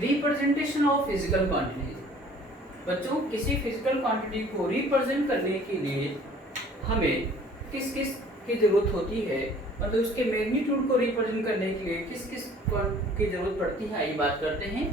Representation of physical quantity. बच्चों किसी physical quantity को रिप्रेजेंट करने के लिए हमें किस किस की जरूरत होती है, मतलब उसके मैग्नीट्यूड को रिप्रेजेंट करने के लिए किस किस की जरूरत पड़ती है, आइए बात करते हैं।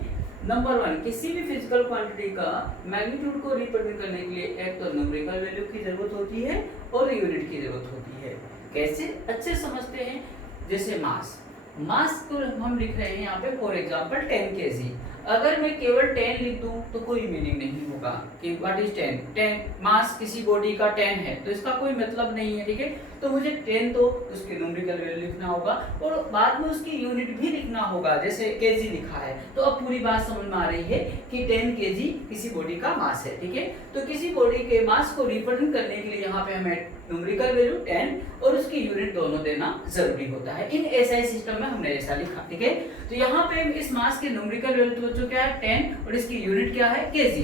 नंबर 1, किसी भी फिजिकल क्वांटिटी का मैग्नीट्यूड को रिप्रेजेंट करने के लिए एक तो न्यूमेरिकल वैल्यू की जरूरत होती है और यूनिट की जरूरत होती है। कैसे, अच्छे समझते हैं। जैसे मास को हम लिख रहे हैं यहाँ पे फॉर एग्जांपल 10 kg। अगर मैं केवल 10 लिख दूं तो कोई मीनिंग नहीं होगा कि व्हाट इज 10 मास किसी बॉडी का 10 है तो इसका कोई मतलब नहीं है, ठीक है। तो मुझे 10 तो उसकी न्यूमेरिकल वैल्यू लिखना होगा और बाद में उसकी यूनिट भी लिखना होगा, जैसे केजी लिखा है तो अब पूरी बात समझ में आ रही है कि 10 kg किसी बॉडी का मास है, ठीक है। तो किसी बॉडी के मास को रिप्रेजेंट करने के लिए यहाँ पे हमें न्यूमेरिकल वैल्यू 10 और उसकी यूनिट दोनों देना जरूरी होता है। इन एसआई सिस्टम में हमने ऐसा लिखा, ठीक है। तो यहाँ पे इस मास के न्यूमेरिकल वैल्यू तो क्या है 10 और इसकी यूनिट क्या है केजी।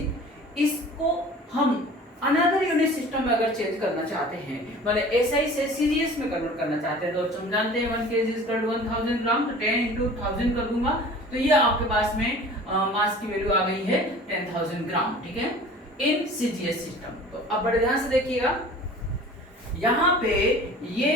इसको हम अनदर यूनिट सिस्टम में अगर चेंज करना चाहते हैं, मतलब एसआई से सीजीएस में कन्वर्ट करना चाहते हैं, तो हम जानते हैं 1 kg = 1000 ग्राम, तो 10 × 1000 कर दूंगा तो ये आपके पास में मास की वैल्यू आ गई है 10,000 ग्राम, ठीक है, इन सीजीएस सिस्टम। तो अब बड़े ध्यान से देखिएगा, यहाँ पे ये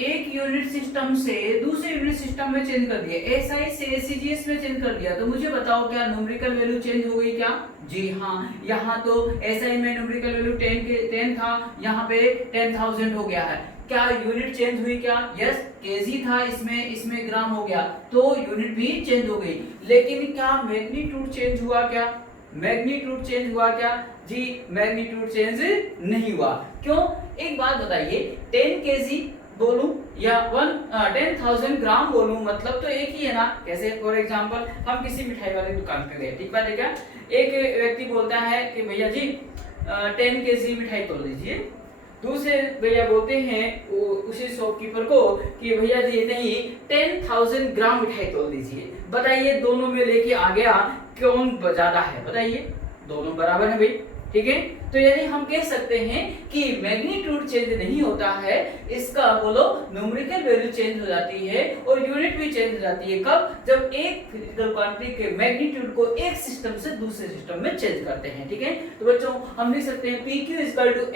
एक यूनिट सिस्टम से दूसरे यूनिट सिस्टम में चेंज कर दिया, एसआई से सीजीएस में चेंज कर दिया, तो मुझे बताओ क्या न्यूमेरिकल वैल्यू चेंज हो गई क्या? जी हाँ, यहाँ तो एसआई में न्यूमेरिकल वैल्यू 10 था, यहाँ पे 10,000 हो गया है। क्या यूनिट चेंज हुई क्या? यस, केजी था, इसमें ग्राम हो गया, तो यूनिट भी चेंज हो गई। लेकिन क्या मैग्नीट्यूड चेंज हुआ क्या? मैग्नीट्यूड चेंज हुआ क्या? जी मैग्नीट्यूड चेंज नहीं हुआ। क्यों? एक बात बताइए, 10 kg बोलूं या 10,000 ग्राम बोलूं, मतलब तो एक ही है ना। कैसे, फॉर एग्जांपल हम किसी मिठाई वाली दुकान पे गए, ठीक बात है क्या? एक व्यक्ति बोलता है कि भैया जी 10 kg मिठाई तोल दीजिए, दूसरे भैया बोलते हैं उसी शॉपकीपर को कि भैया जी नहीं 10,000 ग्राम मिठाई तोल दीजिए। बताइए दोनों में लेके आ गया कौन ज्यादा है? बताइए, दोनों बराबर है भाई, ठीक है। तो यानी हम कह सकते हैं कि मैग्नीट्यूड चेंज नहीं होता है, इसका बोलो न्यूमेरिकल वैल्यू चेंज हो जाती है और यूनिट भी चेंज हो जाती है। कब? जब एक फिजिकल क्वांटिटी के मैग्नीट्यूड को एक सिस्टम से दूसरे सिस्टम में चेंज करते हैं, ठीक है। तो बच्चों हम लिख सकते हैं PQ =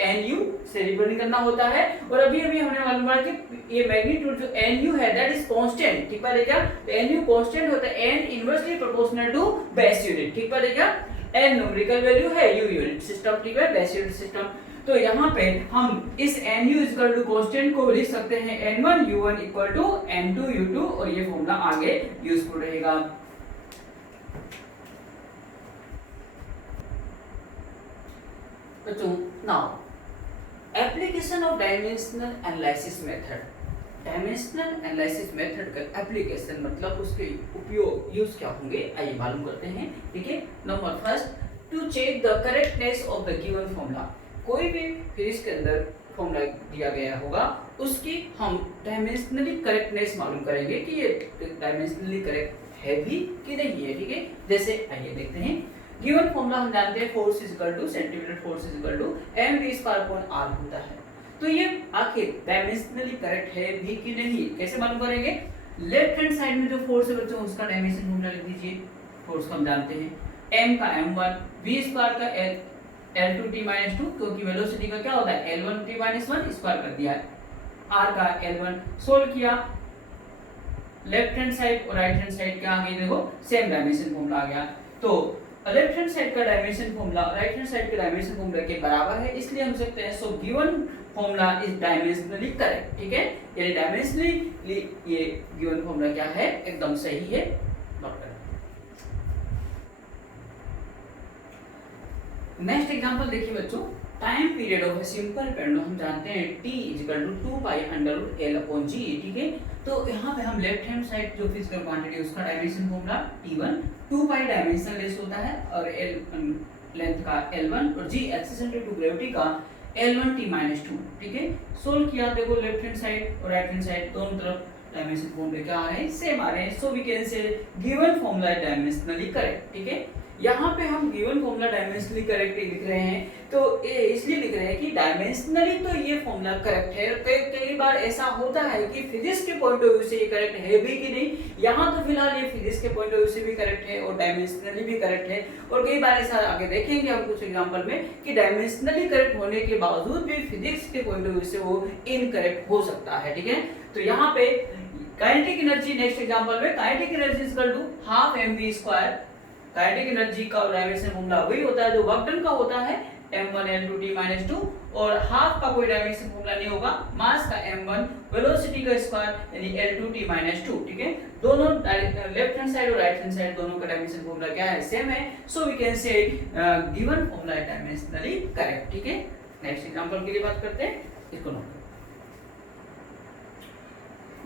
NU से रिप्रेजेंट करना होता है, और अभी हमने मालूम किया कि ये मैग्नीट्यूड जो NU है दैट इज कांस्टेंट, ठीक है क्या? तो NU कांस्टेंट होता है, N inversely proportional to base unit, ठीक है क्या? N न्यूमेरिकल वैल्यू है, U यूनिट सिस्टम, ठीक है, बेस यूनिट सिस्टम। तो यहाँ पे हम इस NU = कांस्टेंट को लिख सकते हैं N1U1 = N2U2, और ये फॉर्मूला आगे यूजफुल रहेगा। बच्चों now application of dimensional analysis method. Dimensional analysis method का एप्लीकेशन मतलब उसके उपयोग, यूज क्या होंगे, आइए मालूम करते हैं, ठीक है। Number 1, to check the correctness of the given formula. कोई भी फिजिक्स के अंदर फॉर्मूला दिया गया होगा उसकी हम डायमेंशनली करेक्टनेस मालूम करेंगे कि ये डायमेंशनली करेक्ट है भी कि नहीं है, ठीक है। जैसे आइए देखते हैं, गिवन फॉर्मूला हम जानते हैं फोर्स = सेंटीमीटर फोर्स = mv²/r होता है। तो ये आखिर डायमेंशनली करेक्ट है भी कि नहीं, कैसे मालूम करेंगे? लेफ्ट हैंड साइड में जो फोर्स है बच्चों उसका डायमेंशन फॉर्मूला लिख दीजिए। फोर्स को हम जानते हैं m का m1, v² का L2t-2, क्योंकि वेलोसिटी का क्या होता है L1t-1 स्क्वायर कर दिया है, r का L1 सोल्व किया, लेफ्ट हैंड साइड और राइट हैंड साइड क्या आ गई, देखो सेम डायमेंशन फॉर्मूला आ गया। तो लेफ्ट हैंड साइड का dimension formula right hand side के डायमेंशन फॉर्मूला के बराबर है, इसलिए हम सकते हैं so given formula is dimensionally correct, ठीक है। यानी डायमेंशनली ये गिवन फॉर्मूला क्या है, एकदम सही है। नेक्स्ट एग्जांपल देखिए बच्चों, time period of a simple pendulum हम जानते हैं t = 2π√L/g, ठीक है। तो यहाँ पे हम लेफ्ट हैंड साइड जो फिजिकल क्वांटिटी उसका dimension formula T1, 2π dimensionless होता है और L लेंथ का L1 और g एक्सेलरेशन टू ग्रेविटी का L1t-2, ठीक है। सोल्व किया, देखो लेफ्ट हैंड साइड और राइट हैंड साइड दोनों तरफ डायमेंशन फॉर्मूले क्या आ रहे हैं, सेम आ रहे हैं। So we can say given formula is dimensionally correct, ठीक है। यहाँ पे हम गिवन फॉर्मूला डायमेंशनली करेक्ट लिख रहे हैं, तो इसलिए लिख रहे हैं कि डायमेंशनली तो ये फॉर्मूला करेक्ट है। कई बार ऐसा होता है कि फिजिक्स के पॉइंट ऑफ व्यू से ये करेक्ट है भी कि नहीं, यहाँ तो फिलहाल ये फिजिक्स के पॉइंट ऑफ व्यू से भी करेक्ट है और डायमेंशनली भी करेक्ट है। और कई बार ऐसा आगे देखेंगे हम कुछ एग्जांपल में कि डायमेंशनली करेक्ट होने के बावजूद भी फिजिक्स के पॉइंट ऑफ व्यू से वो इनकरेक्ट हो सकता है, ठीक है। तो यहाँ पे काइनेटिक एनर्जी, नेक्स्ट एग्जांपल में kinetic energy is equal to half mv²। Kinetic energy का डायमेंशन फॉर्मूला वही होता है जो वर्क डन का होता है, m1L2T-2, और हाफ का कोई डायमेंशन फॉर्मूला नहीं होगा, मास का m1, वेलोसिटी का स्क्वायर यानी L2T-2, ठीक है। दोनों लेफ्ट हैंड साइड और राइट हैंड साइड दोनों का डायमेंशन फॉर्मूला क्या है, सेम है। So we can say given formula is dimensionally correct, ठीक है। नेक्स्ट एग्जांपल के लिए बात करते हैं, इसको नोट करो।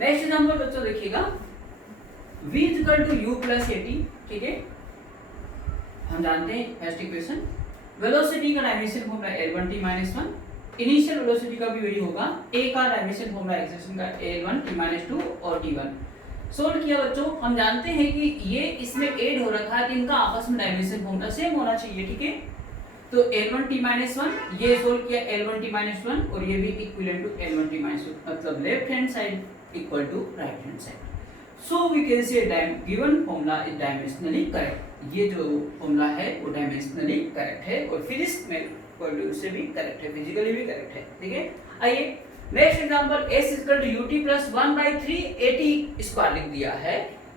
नेक्स्ट एग्जांपल बच्चों देखिएगा, v = u + at, ठीक है। हम जानते हैं फर्स्ट इक्वेशन, वेलोसिटी का dimension formula L1T-1, initial velocity का भी वही होगा, a का डायमेंशन फॉर्मूला एक्सेलरेशन का L1T-2 और T1। सोल्व किया बच्चों, हम जानते हैं कि ये इसमें ऐड हो रखा है तो इनका आपस में डायमेंशन फॉर्मूला सेम होना चाहिए, ठीक है। तो L1T-1 ये सोल्व किया L1T-1 और ये भी इक्विवेलेंट टू L1T-1, मतलब left hand side equal to right hand side. So we can say given formula is dimensionally correct. ये जो फॉर्मूला है वो डायमेंशनली करेक्ट है और फिजिक्स में पॉइंट ऑफ व्यू से भी करेक्ट है, फिजिकली भी करेक्ट है, ठीक है। आइए next example, s = ut + 1/3 at² लिख दिया है,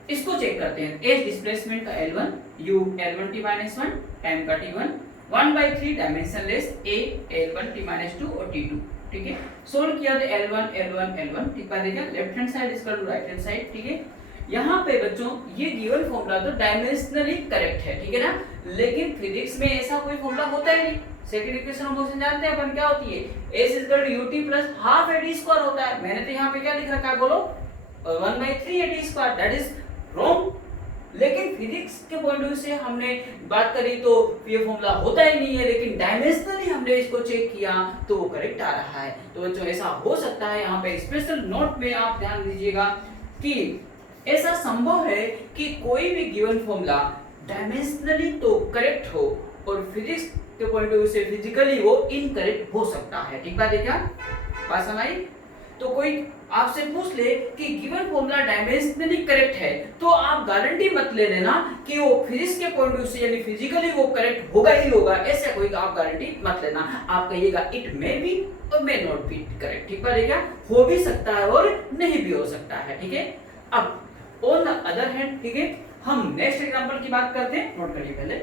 इसको चेक करते हैं। s डिस्प्लेसमेंट का L1, u L1T-1, टाइम का T1, 1/3 डायमेंशनलेस a L1T-2 और T2, ठीक है। सोल्व किया तो L1 ठीक है, देखिए left hand side equal to right hand side, ठीक है। यहाँ पे बच्चों ये गिवन फॉर्मूला तो डायमेंशनली करेक्ट है, ठीक है ना, लेकिन फिजिक्स में ऐसा कोई फॉर्मूला होता ही नहीं। सेकंड इक्वेशन हम मोशन जानते हैं अपन क्या होती है, s = ut + हाफ at² होता है। मैंने तो यहाँ पे क्या लिख रखा है बोलो, 1/3 at², दैट इज रॉन्ग। लेकिन फिजिक्स के पॉइंट ऑफ व्यू से हमने बात करी तो ये फॉर्मूला होता ही नहीं है, लेकिन डायमेंशनली हमने इसको चेक किया तो वो करेक्ट आ रहा है। तो बच्चों ऐसा हो सकता है, यहाँ पे स्पेशल नोट में आप ध्यान दीजिएगा कि ऐसा संभव है कि कोई भी गिवन फॉर्मूला डायमेंशनली तो करेक्ट हो और फिजिक्स के पॉइंट ऑफ व्यू से फिजिकली वो इनकरेक्ट हो सकता है, ठीक बात है क्या, बात समझ आई। तो कोई आपसे पूछ ले कि गिवन फॉर्मूला डायमेंशनली करेक्ट है, तो आप गारंटी मत ले लेना कि वो फिजिक्स के पॉइंट ऑफ व्यू से यानी फिजिकली वो करेक्ट होगा ही होगा, ऐसे कोई आप गारंटी मत लेना। आप कहिएगा इट मे बी और मे नॉट बी करेक्ट, ठीक बात है क्या, हो भी सकता है और नहीं भी हो सकता है, ठीक है। अब ऑन द अदर हैंड, ठीक है, हम नेक्स्ट एग्जांपल की बात करते हैं, नोट करिए पहले।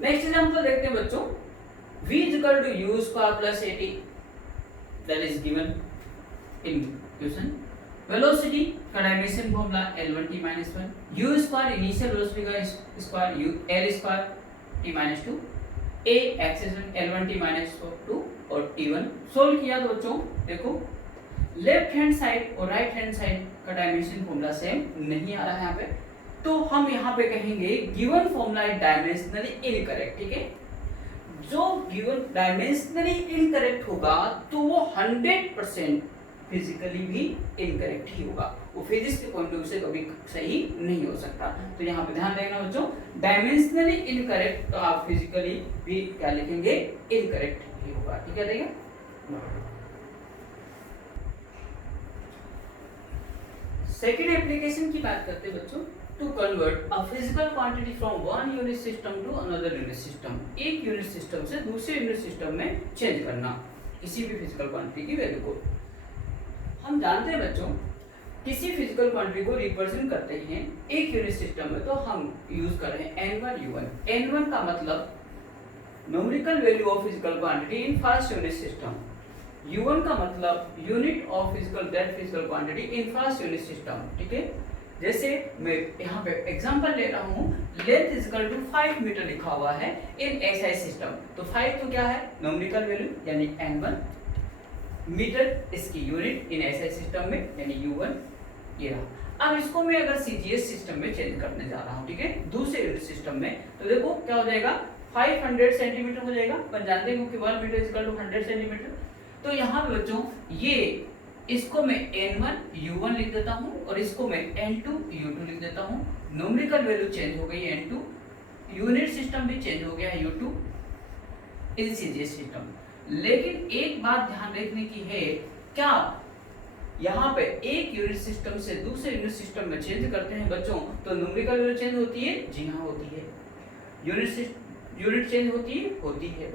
नेक्स्ट एग्जांपल देखते हैं बच्चों, v = u² + at, that is given in question। Velocity का dimension formula L1T-1, u² initial velocity का square u L² T-2, a acceleration L1T-2 और T1। सोल्व किया तो बच्चों देखो लेफ्ट हैंड साइड और राइट हैंड साइड का डायमेंशन फॉर्मूला सेम नहीं आ रहा है यहाँ पे, तो हम यहाँ पे कहेंगे given formula is dimensionally incorrect, ठीक है। जो गिवन डायमेंशनली इनकरेक्ट होगा तो वो 100% फिजिकली भी इनकरेक्ट ही होगा, वो फिजिक्स के पॉइंट ऑफ व्यू से कभी सही नहीं हो सकता। तो यहाँ पे ध्यान देना बच्चों, डायमेंशनली इनकरेक्ट तो आप फिजिकली भी क्या लिखेंगे, इनकरेक्ट ही होगा, ठीक है। देखिए सेकेंड एप्लीकेशन की बात करते हैं बच्चों, to convert a physical quantity from one unit system to another unit system, एक यूनिट सिस्टम से दूसरे यूनिट सिस्टम में चेंज करना किसी भी फिजिकल क्वांटिटी की वैल्यू को। हम जानते हैं बच्चों किसी फिजिकल क्वांटिटी को रिप्रेजेंट करते हैं एक यूनिट सिस्टम में, तो हम यूज कर रहे हैं n1 u1। n1 का मतलब numerical value of physical quantity in first unit system, u1 का मतलब unit of physical that physical quantity in first unit system, ठीक है। जैसे मैं यहाँ पे एग्जांपल ले रहा हूँ, length is equal to 5 metre लिखा हुआ है इन एसआई सिस्टम, तो 5 तो क्या है न्यूमेरिकल वैल्यू यानी n1, मीटर इसकी यूनिट इन एसआई सिस्टम में यानी u1 ये रहा। अब इसको मैं अगर सीजीएस सिस्टम में चेंज करने जा रहा हूँ, ठीक है, दूसरे यूनिट सिस्टम में, तो देखो क्या हो जाएगा 500 सेंटीमीटर हो जाएगा। अपन जानते हैं कि 1 metre is equal to 100 centimetre. तो यहाँ पे बच्चों ये इसको मैं n1 u1 लिख देता हूँ और इसको मैं n2 u2 लिख देता हूँ। न्यूमेरिकल वैल्यू चेंज हो गई है n2, यूनिट सिस्टम भी चेंज हो गया है u2 इन सीजीएस सिस्टम। लेकिन एक बात ध्यान रखने की है, क्या यहाँ पे एक यूनिट सिस्टम से दूसरे यूनिट सिस्टम में चेंज करते हैं बच्चों तो न्यूमेरिकल वैल्यू चेंज होती है? जी हाँ होती है। यूनिट चेंज होती है।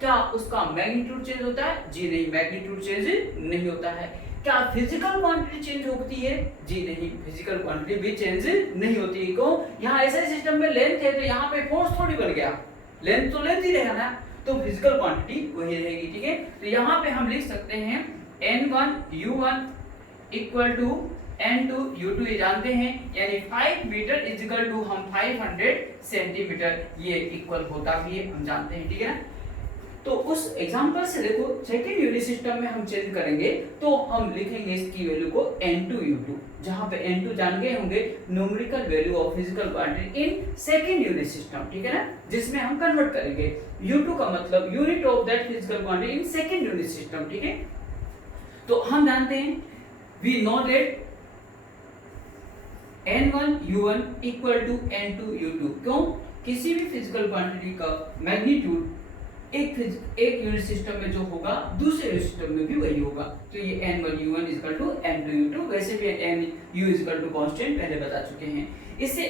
क्या उसका मैग्नीट्यूड चेंज होता है? जी नहीं, मैग्नीट्यूड चेंज नहीं होता है। क्या फिजिकल क्वांटिटी चेंज होती है? जी नहीं, फिजिकल क्वांटिटी भी चेंज नहीं होती। क्यों? यहाँ ऐसे सिस्टम में लेंथ है तो यहाँ पे फोर्स थोड़ी बन गया, लेंथ तो लेंथ ही रहेगा ना, तो फिजिकल क्वांटिटी वही रहेगी। ठीक है, तो यहाँ पे हम लिख सकते हैं n1 u1 equal to n2 u2 ये जानते हैं, यानी 5 मीटर इज इक्वल टू हम 500 सेंटीमीटर, ये इक्वल होता भी है, हम जानते हैं। ठीक है ना, तो उस एग्जांपल से देखो सेकंड यूनिट सिस्टम में हम चेंज करेंगे तो हम लिखेंगे इसकी वैल्यू को n2 u2, जहां पे n2 जान गए होंगे numerical value of physical quantity in second unit system. ठीक है ना, जिसमें हम कन्वर्ट करेंगे u2 का मतलब unit of that physical quantity in second unit system. ठीक है, तो हम जानते हैं we know that n1 u1 equal to n2 u2। क्यों? किसी भी फिजिकल क्वांटिटी का मैग्नीट्यूड एक यूनिट सिस्टम में जो होगा दूसरे यूनिट सिस्टम में भी वही होगा। तो ये n1 u1 equal to n2 u2, वैसे भी nu इक्वल टू कांस्टेंट पहले बता चुके हैं। इससे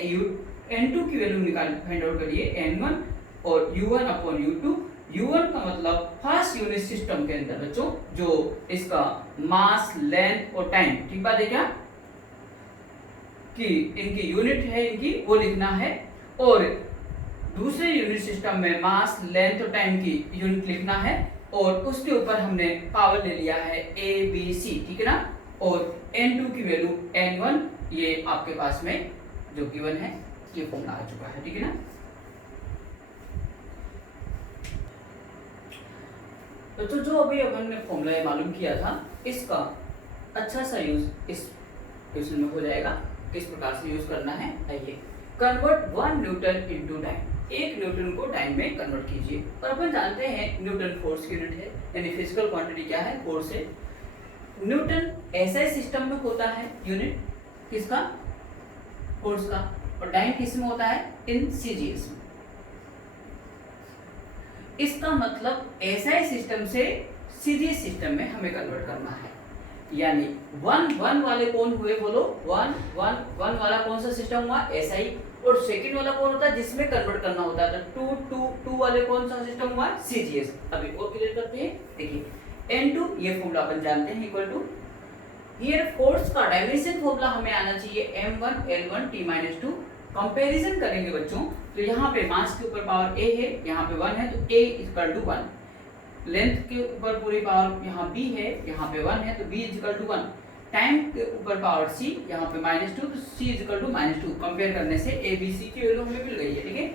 n2 की वैल्यू फाइंड आउट करिए, n1 और u1 अपॉन u2। u1 का मतलब फर्स्ट यूनिट सिस्टम के अंदर बच्चों जो इसका मास, लेंथ और टाइम, ठीक बात है क्या, कि इनकी यूनिट है इनकी वो लिखना है, और दूसरे यूनिट सिस्टम में मास, लेंथ और टाइम की यूनिट लिखना है, और उसके ऊपर हमने पावर ले लिया है a b c। ठीक है ना, और n2 की वैल्यू n1 ये आपके पास में जो गिवन है ये फॉर्मूला आ चुका है। ठीक है ना, तो जो अभी हमने फॉर्मूला मालूम किया था इसका अच्छा सा यूज इस क्वेश्चन में हो जाएगा। किस प्रकार से यूज करना है, आइए। कन्वर्ट 1 न्यूटन इनटू टाइम, एक न्यूटन को टाइम में कन्वर्ट कीजिए। और अपन जानते हैं न्यूटन फोर्स की यूनिट है, यानी फिजिकल क्वांटिटी क्या है, फोर्स है। न्यूटन ऐसा सिस्टम में होता है यूनिट किसका, फोर्स का, और टाइम किस में होता है, इन सीजीएस में। इसका मतलब एसआई सिस्टम से सीजीएस सिस्टम में हमें कन्वर्ट करना है, यानी 1 वाले कौन हुए बोलो, 1 वाला कौन सा सिस्टम हुआ, एसआई, और सेकंड वाला कौन होता है जिसमें कन्वर्ट करना होता है, तो 2 वाले कौन सा सिस्टम हुआ, सीजीएस। अभी और क्लियर करते हैं, देखिए n2 ये फॉर्मूला अपन जानते हैं इक्वल टू, हियर फोर्स का डायमेंशन फॉर्मूला हमें आना चाहिए m1 l1 t-2। कंपैरिजन करेंगे बच्चों, तो यहाँ पे मास के ऊपर पावर a है, यहाँ पे 1 है, तो a इक्वल टू 1। लेंथ के ऊपर पूरी पावर यहाँ b है, यहाँ पे 1 है, तो b इक्वल टू 1। टाइम के ऊपर पावर c, यहाँ पे -2, तो c इक्वल टू -2। कंपेयर करने से a b c की वैल्यू हमें मिल गई है। ठीक है,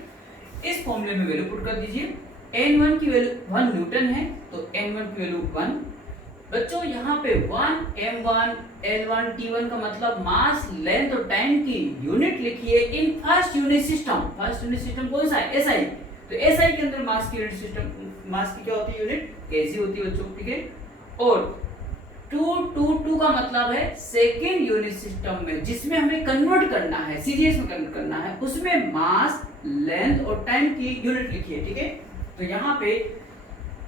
इस फॉर्मूले में वैल्यू पुट कर दीजिए। n1 की वैल्यू 1 न्यूटन है, तो n1 की वैल्यू 1। बच्चों यहाँ पे 1 m1 l1 t1 का मतलब मास, लेंथ और टाइम की यूनिट लिखिए in first unit system. First unit system कौन सा है, एसआई। तो एसआई के अंदर मास की यूनिट सिस्टम, मास की क्या होती है यूनिट, केजी होती है बच्चों। ठीक है, और 2 का मतलब है सेकेंड यूनिट सिस्टम में जिसमें हमें कन्वर्ट करना है, सीरीज में कन्वर्ट करना है, उसमें मास, लेंथ और टाइम की यूनिट लिखिए। ठीक है, तो यहाँ पे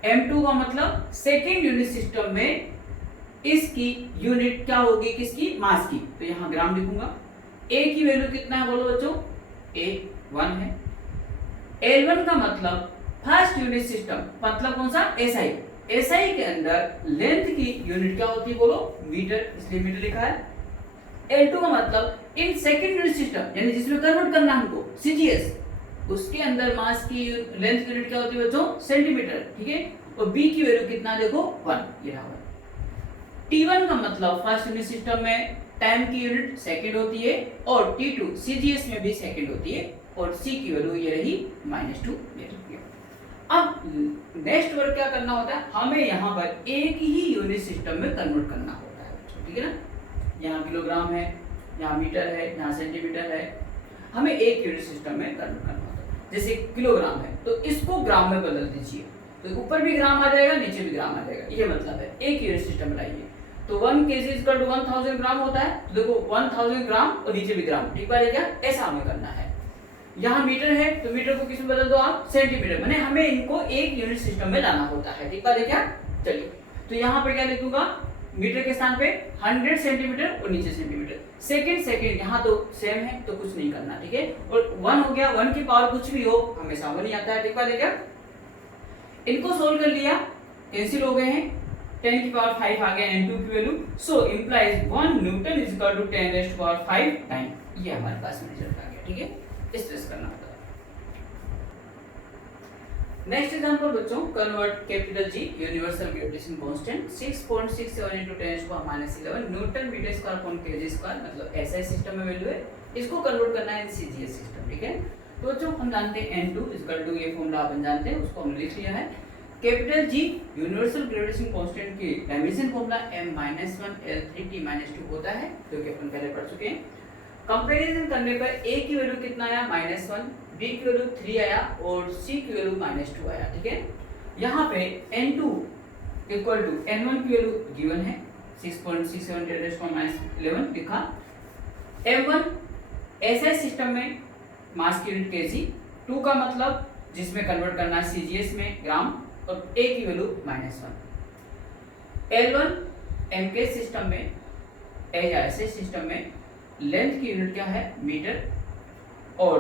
m2 का मतलब सेकेंड यूनिट सिस्टम में इसकी यूनिट क्या होगी, किसकी, मास की, तो यहाँ ग्राम लिखूंगा। a की वैल्यू कितना है बोलो बच्चों, a 1 है। l1 का मतलब फर्स्ट यूनिट सिस्टम, मतलब कौन सा, एसआई। एसआई के अंदर लेंथ की यूनिट क्या होती है बोलो, मीटर, इसलिए मीटर लिखा है। L2 का मतलब इन सेकंड यूनिट सिस्टम, यानी जिसमें कन्वर्ट करना हमको, सीजीएस, उसके अंदर मास की लेंथ की यूनिट क्या होती है बच्चों, सेंटीमीटर। ठीक है, और b की वैल्यू कितना देखो, 1, ये रहा। T1 का मतलब फर्स्ट यूनिट सिस्टम में टाइम की यूनिट सेकंड होती है, और T2 सीजीएस में भी सेकंड होती है, और c की वैल्यू ये रही -2, ये रही। अब नेक्स्ट वर्क क्या करना होता है, हमें यहाँ पर एक ही यूनिट सिस्टम में कन्वर्ट करना होता है। ठीक है ना, यहाँ किलोग्राम है, यहाँ मीटर है, यहाँ सेंटीमीटर है, हमें एक यूनिट सिस्टम में कन्वर्ट करना होता है। जैसे किलोग्राम है तो इसको ग्राम में बदल दीजिए, तो ऊपर भी ग्राम आ जाएगा, नीचे भी ग्राम आ जाएगा, ये मतलब है एक यूनिट सिस्टम लाइए। तो 1 kg इक्वल टू 1000 ग्राम होता है। तो देखो 1000 ग्राम और नीचे भी ग्राम, ठीक बात है क्या? ऐसा हमें करना है। यहाँ मीटर है तो मीटर को किस में बदल दो आप? सेंटीमीटर। माने हमें इनको एक यूनिट सिस्टम में लाना होता है, ठीक बात है क्या? चलिए तो यहाँ पे क्या लिख दूंगा, मीटर के स्थान पे 100 सेंटीमीटर और नीचे सेंटीमीटर। सेकंड यहाँ तो सेम है तो कुछ नहीं करना, ठीक है। और 1 हो गया, 1 की पावर कुछ भी हो हमेशा 1 ही आता है, ठीक बात है क्या? इनको सोल्व कर लिया, कैंसिल हो गए हैं, 10 की पावर 5 आ गया n2 की value. So implies 1 newton is equal to 10 raise to power 5 time. ये हमारे पास में रिजल्ट आ गया, ठीक है। इस तरह से करना होता है। नेक्स्ट एग्जांपल बच्चों, convert capital G universal gravitation constant 6.67 into 10⁻11 newton metre square upon KG square, मतलब ऐसा सिस्टम में वैल्यू है, इसको कन्वर्ट करना है CGS सिस्टम, ठीक है। तो बच्चों हम जानते हैं n2 इक्वल टू, ये फॉर्मूला अपन जानते हैं, उसको हमने लिख लिया है। Capital G universal gravitation constant की डायमेंशन फॉर्मूला m-1 L3t-2 होता है, जो कि अपन पहले पढ़ चुके हैं। कंपैरिजन करने पर a की वैल्यू कितना आया? -1, b की वैल्यू 3 आया और c की वैल्यू -2 आया, ठीक है। यहाँ पे n2 इक्वल टू n1 की वैल्यू गिवन है 6.67 10 to -11 लिखा। m1 ऐसे सिस्टम में मास की यूनिट kg, 2 का मतलब जिसमें कन्वर्ट करना है CGS में ग्राम, और a की वैल्यू -1। L1 m के सिस्टम में, ऐसे सिस्टम में लेंथ की यूनिट क्या है? मीटर, और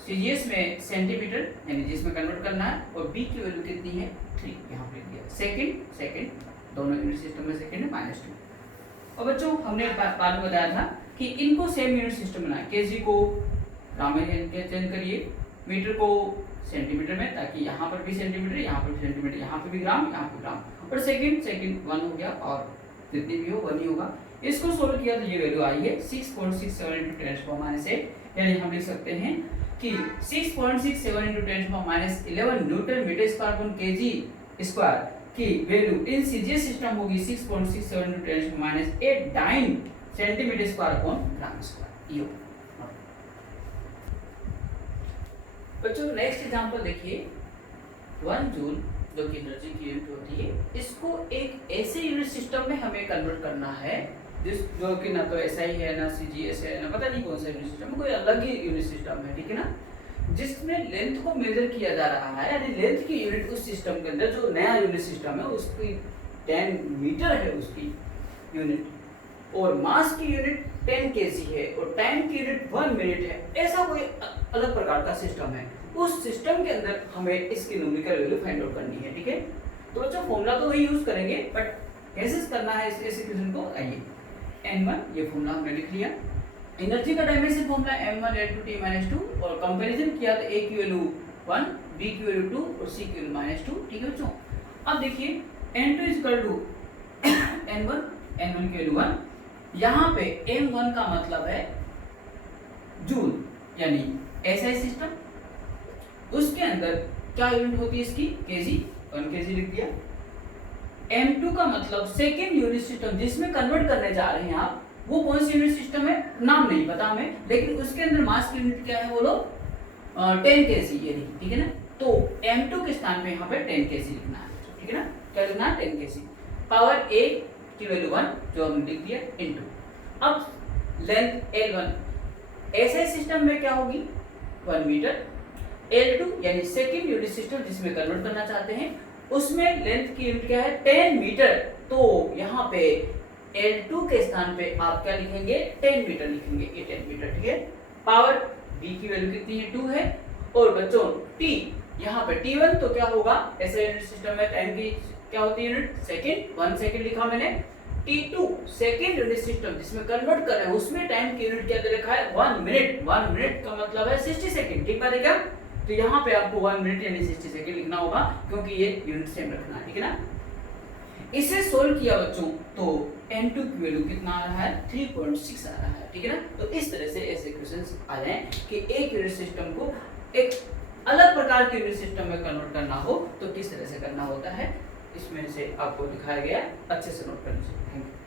CGS में सेंटीमीटर, यानी जिसमें कन्वर्ट करना है, और b की वैल्यू कितनी है? 3, यहाँ पे दिया। सेकंड दोनों यूनिट सिस्टम में सेकंड है -2। और बच्चों हमने बाद में बताया था कि इनको सेम यूनिट सिस्टम बनाए, केजी को ग्राम में चेंज करिए, मीटर को सेंटीमीटर में, ताकि यहाँ पर भी सेंटीमीटर, यहाँ पर भी सेंटीमीटर, यहाँ पे भी ग्राम, यहाँ पे ग्राम, और सेकंड 1 हो गया, और जितनी भी हो 1 ही होगा। इसको सोल्व किया तो ये वैल्यू आई है 6.67 into 10⁻8, यानी हम लिख सकते हैं कि 6.67 into 10⁻11 newton metre square upon KG square की वैल्यू इन CGS सिस्टम होगी 6.67 into 10⁻8 dyne centimetre square upon gram square, ये। बच्चों नेक्स्ट एग्जांपल देखिए, 1 जूल जो कि एनर्जी की यूनिट होती है, इसको एक ऐसे यूनिट सिस्टम में हमें कन्वर्ट करना है जो कि ना तो SI है, ना CGS है, ना पता नहीं कौन सा यूनिट सिस्टम, कोई अलग ही यूनिट सिस्टम है, ठीक है ना, जिसमें लेंथ को मेजर किया जा रहा है, यानी लेंथ की यूनिट उस सिस्टम के अंदर, जो नया यूनिट सिस्टम है उसकी 10 मीटर है उसकी यूनिट, और मास की यूनिट 10 kg है, और टाइम की यूनिट 1 मिनट है। ऐसा कोई अलग प्रकार का सिस्टम है, उस सिस्टम के अंदर हमें इसकी न्यूमेरिकल वैल्यू फाइंड आउट करनी है, ठीक है। तो बच्चों फॉर्मूला तो वही यूज करेंगे, बट कैसे करना है इस इक्वेशन को, आइए। n1 ये फॉर्मूला हमने लिख लिया। एनर्जी का डायमेंशन फॉर्मूला m1 L2t-2, और कंपैरिजन किया तो a की वैल्यू 1, b की वैल्यू 2 और c की वैल्यू -2, ठीक है बच्चों। अब देखिए n2 इक्वल टू n1 की वैल्यू 1, यहाँ पे m1 का मतलब है जूल, यानी SI सिस्टम, उसके अंदर क्या यूनिट होती है इसकी? केजी, 1 kg लिख दिया। m2 का मतलब सेकेंड यूनिट सिस्टम जिसमें कन्वर्ट करने जा रहे हैं आप, वो कौन सी यूनिट सिस्टम है नाम नहीं पता हमें, लेकिन उसके अंदर मास की यूनिट क्या है बोलो? 10 kg, ये ठीक है ना। तो m2 के स्थान पे यहाँ पे 10 kg लिखना है, ठीक है ना। क्या लिखना है? 10 kg। पावर a की वैल्यू 1 जो हमने लिख दिया इनटू, अब लेंथ L1 ऐसे सिस्टम में क्या होगी? 1 मीटर। L2 यानी सेकेंड यूनिट सिस्टम जिसमें कन्वर्ट करना चाहते हैं, उसमें लेंथ की यूनिट क्या है? 10 मीटर। तो यहाँ पे L2 के स्थान पे आप क्या लिखेंगे? 10 मीटर लिखेंगे, ये 10 मीटर, ठीक है। पावर b की वैल्यू कितनी है? 2 है। और बच्चों t यहाँ पे t1 तो क्या होगा? ऐसे यूनिट सिस्टम में टाइम की क्या होती है यूनिट? सेकंड, 1 सेकंड लिखा मैंने। t2 सेकंड यूनिट सिस्टम जिसमें कन्वर्ट कर रहे हैं, उसमें टाइम की यूनिट क्या दे रखा है? 1 मिनट। 1 मिनट का मतलब है 60 सेकंड, ठीक बात है क्या? तो यहाँ पे आपको 1 मिनट यानी 60 सेकंड लिखना होगा, क्योंकि ये यूनिट सेम रखना है, ठीक है ना। इसे सोल्व किया बच्चों तो n2 की वैल्यू कितना आ रहा है? 3.6 आ रहा है, ठीक है ना। तो इस तरह से ऐसे क्वेश्चंस आ जाएं कि एक यूनिट सिस्टम को एक अलग प्रकार के यूनिट सिस्टम में कन्वर्ट करना हो तो किस तरह से करना होता है, इसमें से आपको दिखाया गया, अच्छे से नोट कर लीजिए। Thank you.